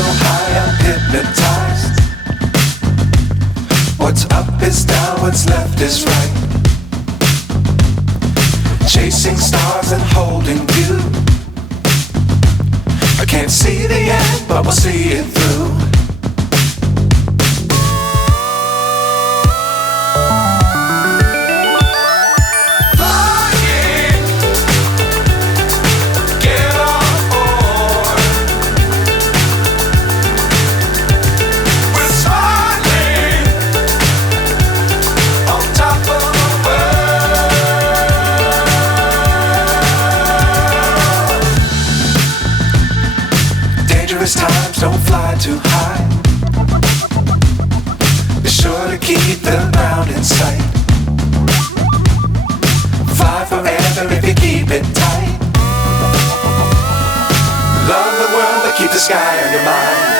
so high I'm hypnotized. What's up is down, what's left is right. Chasing stars and holding you. I can't see the end, but we'll see it through. Dangerous times, don't fly too high. Be sure to keep the ground in sight. Fly forever if you keep it tight. Love the world, but keep the sky on your mind.